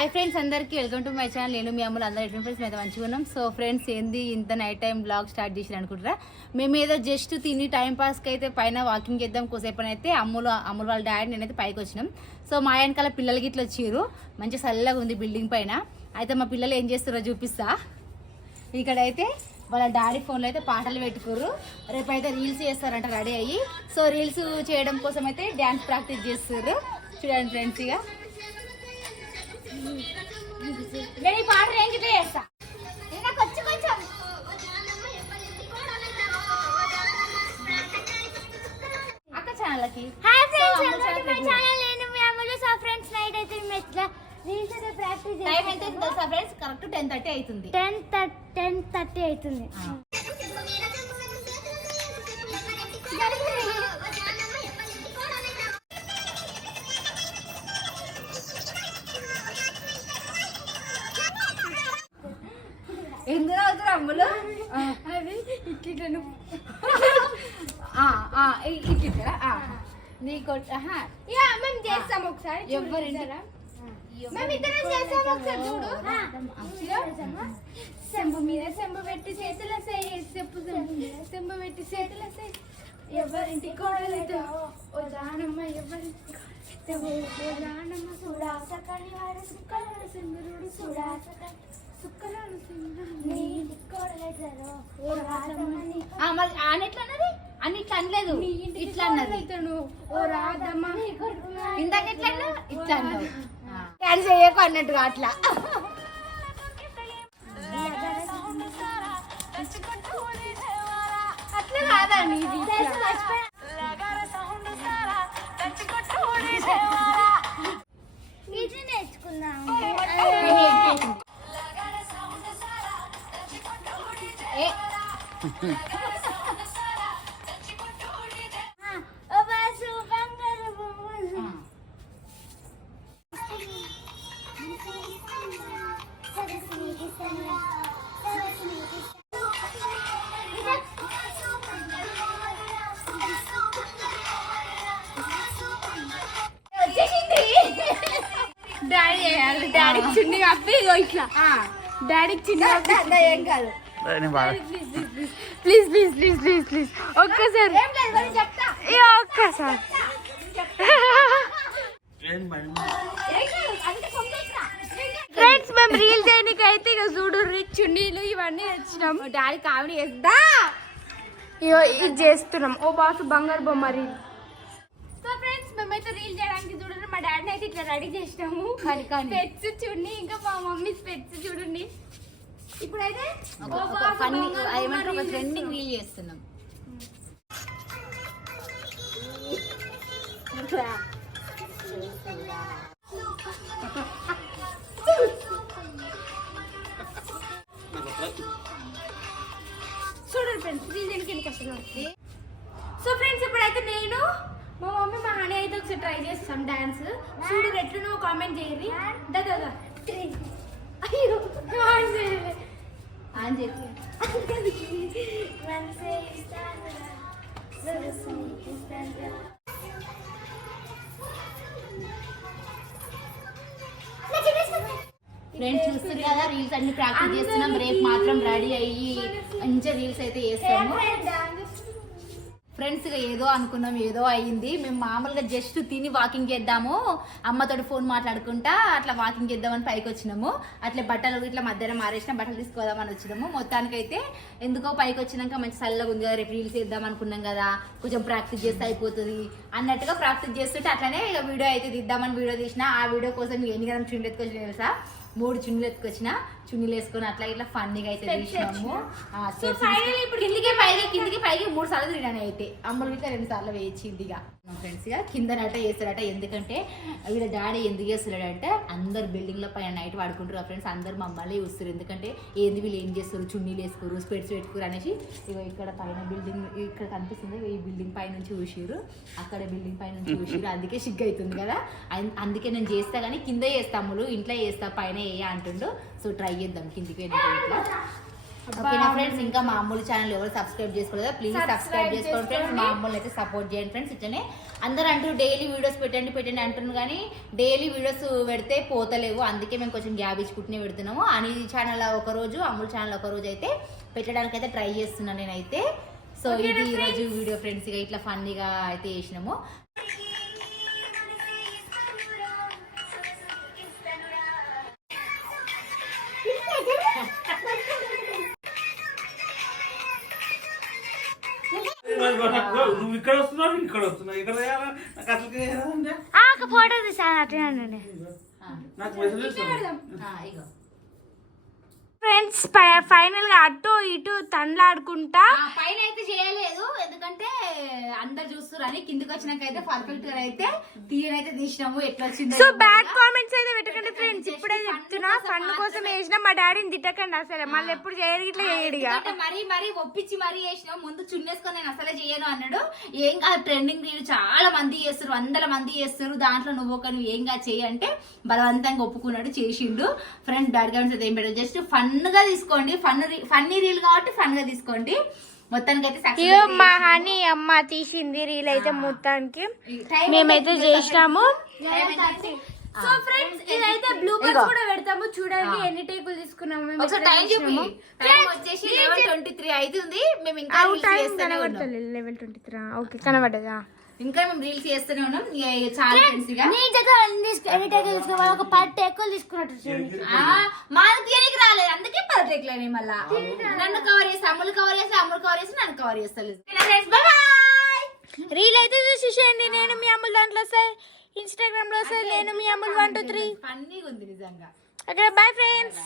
Hi friends, అందరికీ welcome to my channel. నేను మీ అమ్ములు అందరూ ఎట్లా ఫ్రెండ్స్ మీద మంచిగా ఉన్నాం. సో ఫ్రెండ్స్, ఏంది ఇంత నైట్ టైం బ్లాగ్ స్టార్ట్ చేసి అనుకుంటారా? మేము ఏదో జస్ట్ తిని టైం పాస్కి అయితే పైన వాకింగ్ చేద్దాం కోసేపు అయితే అమ్ములు వాళ్ళ డాడీ నేనైతే పైకి వచ్చినాం. సో మా వెనకాల పిల్లలకి ఇట్లా వచ్చారు, మంచి చల్లగా ఉంది బిల్డింగ్ పైన. అయితే మా పిల్లలు ఏం చేస్తారో చూపిస్తా. ఇక్కడైతే వాళ్ళ డాడీ ఫోన్లో అయితే పాటలు పెట్టుకోరు, రేపైతే రీల్స్ చేస్తారంట రెడీ అయ్యి. సో రీల్స్ చేయడం కోసం అయితే డ్యాన్స్ ప్రాక్టీస్ చేస్తారు. చూడండి ఫ్రెండ్స్, ఇక నేను ఈ పాట రేంజ్లో చేస్తా. కొంచెం అక్క ఛానల్కి hi friends, welcome to my channel. నేను మీ అమ్ములు. సో ఫ్రెండ్స్, నైట్ అయితే మేము ఎట్లా రీల్స్ అయితే ప్రాక్టీస్ చేస్తాం. టైం ఎంత తెలుసా ఫ్రెండ్స్? కరెక్ట్ 10:30 అవుతుంది. 10:30 అవుతుంది. ఎందుకు అవుతారు అమ్ములు? అది ఇట్లను ఇట్లా నీకు మేము చేస్తాం ఒకసారి. మేము ఇద్దరం చేస్తాం ఒకసారి. చూడు, సెంబు మీద సెంబు పెట్టి చేతుల చెప్పు, సెంబు పెట్టి చేతుల ఎవరింటి కోడలతో ఓ దానమ్మ, ఎవరింటి ఓ దానమ్మ చూడా సకని వాడు సుక్కలను సింగురుడు చూడా సకని సుక్కలను సింగురుడు కోడలతో ఓ రాధమ్మని. మరి ఆనెట్లా అన్నది? అని ఇట్లా అనలేదు, ఇట్లా అన్నది. ఓ రాధమ్మ ఇందాక ఎట్లా అన్నా? ఇట్లా అన్నావు. డాన్స్ చేయకు అన్నట్టుగా అట్లా. అట్లా కాదండి, ఇది నేర్చుకుందాం. డాడీకి చున్నీ కప్పి ఇట్లా, డాడీకి చున్నీ కప్పి. ఏం కాదు, please please please please please ఒక్కసారి ఒక్కసారి. ఫ్రెండ్స్, మేము రీల్ చేయడానికి అయితే ఇక చూడు చున్నీలు ఇవన్నీ తెచ్చినాం. డాడీ కామెడీ చేస్తా. ఇది చేస్తున్నాం. ఓ బాసు బంగారు బొమ్మ రీల్. సో ఫ్రెండ్స్, మేమైతే రీల్ చేయడానికి చూడండి, మా డాడీని అయితే ఇట్లా రెడీ చేసినాము. స్పెట్స్ చున్నీ, ఇంకా మా మమ్మీ స్పెట్స్ చూడండి. ఇప్పుడైతే ఒక ట్రెండింగ్ రీల్ చేస్తున్నాం. చూడండి ఫ్రెండ్స్, రీల్ దేనికి కష్టం. సో ఫ్రెండ్స్, ఇప్పుడైతే నేను మా మమ్మీ మా హనీ అయితే ఒకసారి ట్రై చేస్తాం డాన్స్. చూడు ఎట్లనో కామెంట్ చేయరి. దాదా అయ్యో అని చెప్పి ఫ్రెండ్స్ చూస్తారు కదా, రీల్స్ అన్ని ప్రాక్టీస్ చేస్తున్నాం. రేపు మాత్రం రెడీ అయ్యి మంచిగా రీల్స్ అయితే చేస్తాము. ఫ్రెండ్స్, ఏదో అనుకున్నాం, ఏదో అయ్యింది. మేము మామూలుగా జస్ట్ తిని వాకింగ్ చేద్దాము, అమ్మతోటి ఫోన్ మాట్లాడుకుంటా అట్లా వాకింగ్ చేద్దామని పైకి వచ్చినాము. అట్లా బట్టలు ఇట్లా మధ్యాహ్నం ఆరేసిన బట్టలు తీసుకోదామని వచ్చినాము. మొత్తానికైతే ఎందుకో పైకి వచ్చినాక మంచి చల్లగా ఉంది కదా, రేపు రీల్స్ చేద్దాం అనుకున్నాం కదా, కొంచెం ప్రాక్టీస్ చేస్తే అయిపోతుంది అన్నట్టుగా ప్రాక్టీస్ చేస్తుంటే అట్లనే ఇక వీడియో అయితే తీద్దామని వీడియో తీసిన. ఆ వీడియో కోసం ఎన్ని గంటలు చున్నీలు ఎత్తుకొచ్చిన తెలుసా? 3 చున్నీలు ఎత్తుకొచ్చిన. చున్నీలు వేసుకొని అట్లా ఇట్లా ఫన్నీగా అయితే తీసినాము. కిందికి పైకి 3 సార్లు తిరిగాను. అయితే అమ్మలు ఇట్లా 2 సార్లు వేయించిందిగా ఫ్రెండ్స్. ఇక కిందనట వేస్తారట. ఎందుకంటే వీళ్ళ డాడీ ఎందుకు వేస్తున్నాడంటే, అందరు బిల్డింగ్ల పైన నైట్ వాడుకుంటారు ఫ్రెండ్స్. అందరు మమ్మల్ని చూస్తారు, ఎందుకంటే ఏంది వీళ్ళు ఏం చేస్తారు, చున్నీలు వేసుకోరు, స్పెట్స్ పెట్టుకోరు అనేసి. ఇక ఇక్కడ పైన బిల్డింగ్ ఇక్కడ కనిపిస్తుంది, ఈ బిల్డింగ్ పై నుంచి చూసిరు, అక్కడ బిల్డింగ్ పై నుంచి చూసిరు. అందుకే సిగ్గు అవుతుంది కదా, అందుకే నేను చేస్తా కానీ కింద చేస్తా, అమ్ములు ఇంట్లో చేస్తా, పైన వేయ అంటుండు. సో ట్రై చేద్దాం కిందికి వెళ్ళి. ఇట్లా ఓకేనా ఫ్రెండ్స్, ఇంకా మా అమ్ముల ఛానల్ ఎవరు సబ్స్క్రైబ్ చేసుకోలేదా ప్లీజ్ సబ్స్క్రైబ్ చేసుకోండి ఫ్రెండ్స్. మా అమ్ముల్ని అయితే సపోర్ట్ చేయండి ఫ్రెండ్స్. ఇట్లనే అందరూ అంటూ డైలీ వీడియోస్ పెట్టండి అంటున్నారు, కానీ డైలీ వీడియోస్ పెడితే పోతలేవు. అందుకే మేము కొంచెం గ్యాప్ ఇచ్చుకుంటూనే పెడుతున్నాము. అని ఛానల్ ఒక రోజు, అమ్ముల ఛానల్ ఒక రోజు అయితే పెట్టడానికి అయితే ట్రై చేస్తున్నాను నేనైతే. సో ఇది ఈరోజు వీడియో ఫ్రెండ్స్. ఇక ఇట్లా ఫన్నీగా అయితే చేసినాము. నువ్వు ఇక్కడ వస్తున్నావు, ఇక్కడ వస్తున్నావు, ఇక్కడ నాకు అసలు ఫోటో తీసాను అట్లా నాకు మెసేజ్ ఇగో ఫ్రెండ్స్. ఫైనల్ గా అటు ఇటు తండ్లాడుకుంటా పైన అయితే చేయలేదు, ఎందుకంటే అందరు చూస్తారు అని. కిందకి వచ్చినాక అయితే పర్ఫెక్ట్ గా అయితే తీయనైతే తీసినాము. ఎట్లా వచ్చింది సో బ్యాడ్ కామెంట్స్ అయితే పెట్టకండి ఫ్రెండ్స్. ఇప్పుడే చెప్తున్నా, ఫన్ కోసం వేసిన మా డాడీని తిట్టకండి అసలు. మళ్ళీ ఎప్పుడు చేయరు ఇట్లా చేయడిగా. మరీ ఒప్పించి మరీ చేసినాం. ముందు చున్నేసుకొని నేను అసలే చేయను అన్నాడు. ఏం కాదు, ట్రెండింగ్ రీల్ చాలా మంది చేస్తారు, 100 మంది చేస్తారు, దాంట్లో నువ్వు ఒక నువ్వు ఏం కాదు చెయ్యి అంటే బలవంతంగా ఒప్పుకున్నాడు, చేసిండు. ఫ్రెండ్స్ బ్యాడ్ కామెంట్స్ అయితే ఏం పెట్టదు, జస్ట్ ఫన్ గా తీసుకోండి. ఫన్నీ రీల్ కాబట్టి ఫన్ గా తీసుకోండి. మొత్తానికి అయితే మా హనీ అమ్మ తీసింది రీల్ అయితే మొత్తానికి మేమైతే చేసినాము. సో ఫ్రెండ్స్ ఇదైతే బ్లూ బర్డ్స్ కూడా పెడతాము, చూడండి ఎన్ని టేకులు తీసుకున్నాము. టైం వచ్చేసి 11:23 అవుతుంది. మేము ఇంకా కనబడతలేదు 11:23. ఓకే కనబడ్డదా? ఇంకా మేము రీల్స్ చేస్తూనే ఉన్నాం. చాలా ఫ్రెండ్స్ గా ఎన్ని టేకులు తీసుకున్నాం, ఒక 10 టేకులు తీసుకున్నట్టు. మాకు తీయనికి రాలేదు, అందుకే 10 టేకులని. మళ్ళా నన్ను కవర్ చేసి అమ్ములు కవర్ చేసి నన్ను కవర్ చేస్తారు. రీల్ అయితే చూసేయండి. నేను మీ అమ్ములు దాంట్లో వస్తాయి, ఇన్స్టాగ్రామ్ లో వస్తాయి, నేను మీ అమ్ములు 1 2 3. ఫన్నీగా ఉంది నిజంగా. Okay bye friends.